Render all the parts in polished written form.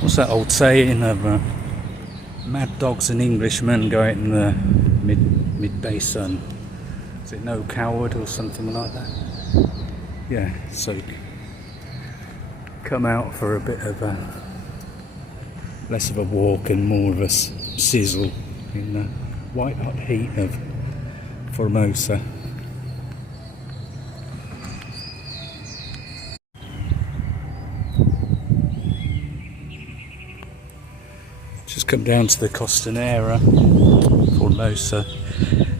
what's that old saying of mad dogs and Englishmen go out in the midday sun? Is it no coward or something like that? Yeah, so come out for a bit of a less of a walk and more of a sizzle in the white hot heat of Formosa. Just come down to the Costanera, Formosa.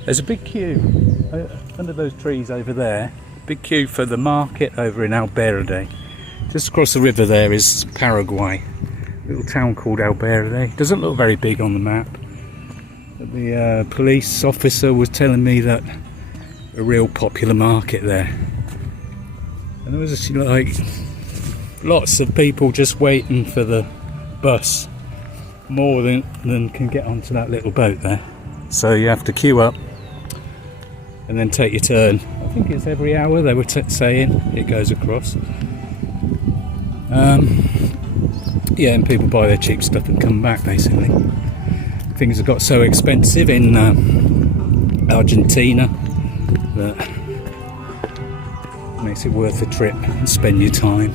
There's a big queue under those trees over there. Big queue for the market over in Alberde. Just across the river there is Paraguay. A little town called Alberde. Doesn't look very big on the map. But the police officer was telling me that a real popular market there. And there was just, like lots of people just waiting for the bus. More than can get onto that little boat there. So you have to queue up and then take your turn. I think it's every hour they were saying it goes across. Yeah, and people buy their cheap stuff and come back basically. Things have got so expensive in Argentina that it makes it worth the trip and spend your time.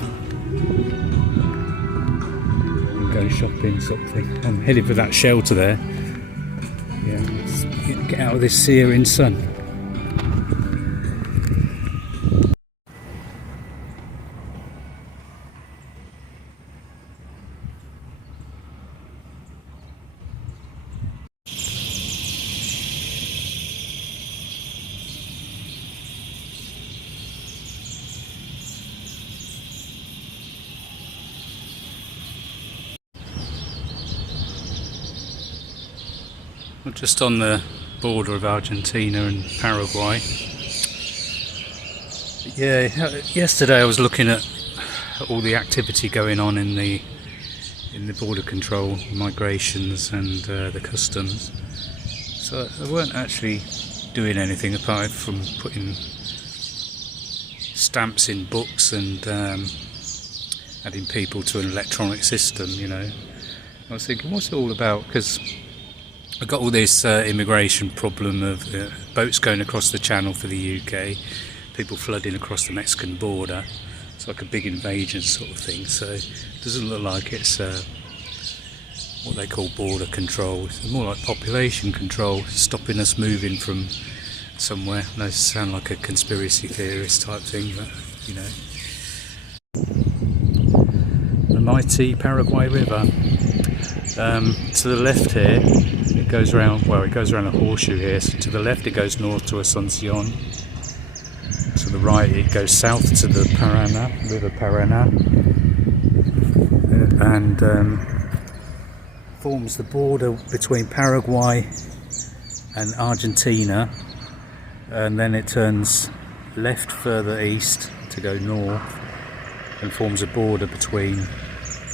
Go shopping sort of thing. I'm headed for that shelter there. Yeah, let's get out of this searing sun. We're just on the border of Argentina and Paraguay. Yeah, yesterday I was looking at all the activity going on in the border control, migrations and the customs. So they weren't actually doing anything apart from putting stamps in books and adding people to an electronic system, you know. I was thinking, what's it all about? Because I've got all this immigration problem of boats going across the channel for the UK, people flooding across the Mexican border. It's like a big invasion sort of thing, so it doesn't look like it's what they call border control. It's more like population control, stopping us moving from somewhere. I know it sounds like a conspiracy theorist type thing, but you know. The mighty Paraguay River. To the left here, it goes around, well, it goes around a horseshoe here. So to the left it goes north to Asuncion. To the right it goes south to the River Paraná, and forms the border between Paraguay and Argentina, and then it turns left further east to go north and forms a border between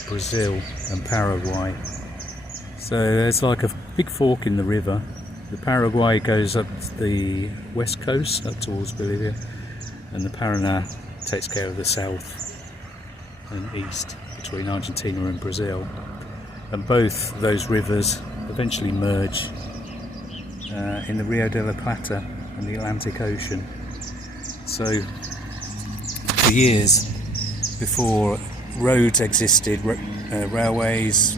Brazil and Paraguay. So there's like a big fork in the river. The Paraguay goes up the west coast, up towards Bolivia, and the Paraná takes care of the south and east between Argentina and Brazil. And both those rivers eventually merge in the Rio de la Plata and the Atlantic Ocean. So for years before roads existed, railways,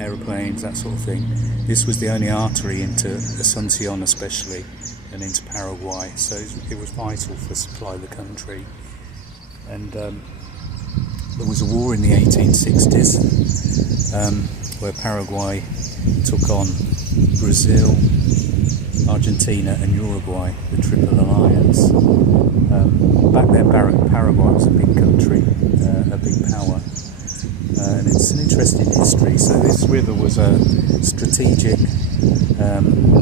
aeroplanes, that sort of thing, this was the only artery into Asuncion especially, and into Paraguay, so it was vital for supply of the country. And there was a war in the 1860s where Paraguay took on Brazil, Argentina and Uruguay, the Triple Alliance. Back then Paraguay was a big country, a big power. And it's an interesting history. So this river was a strategic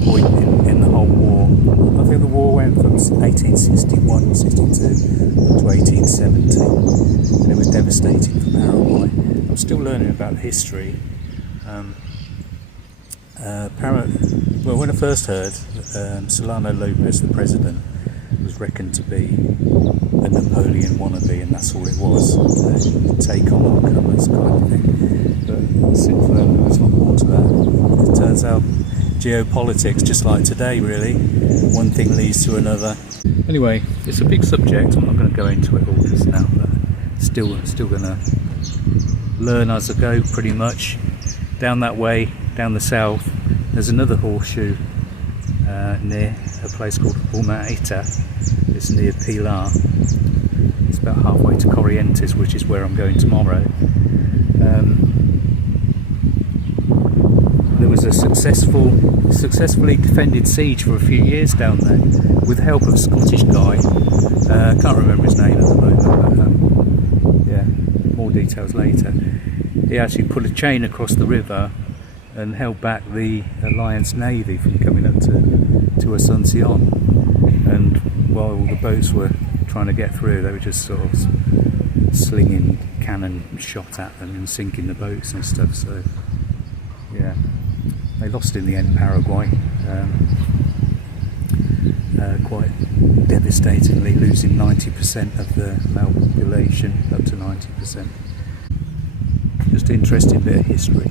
point in the whole war. I think the war went from 1861 or 62 to 1870, and it was devastating for Paraguay. I'm still learning about history. Well, when I first heard Solano Lopez, the president, was reckoned to be a Napoleon wannabe, and that's all it was. Take on all comers kind of thing. But since then, there's a lot more to that. It turns out geopolitics, just like today, really, one thing leads to another. Anyway, it's a big subject. I'm not going to go into it all just now, but still going to learn as I go, pretty much. Down that way, down the south, there's another horseshoe near a place called Formosa. It's near Pilar. It's about halfway to Corrientes, which is where I'm going tomorrow. There was a successfully defended siege for a few years down there, with the help of a Scottish guy. Can't remember his name at the moment, but yeah, more details later. He actually put a chain across the river and held back the Alliance Navy from coming up to Asuncion. And while all the boats were trying to get through, they were just sort of slinging cannon shot at them and sinking the boats and stuff. So yeah, they lost in the end, Paraguay, quite devastatingly, losing 90% of the male population, up to 90%. Just an interesting bit of history.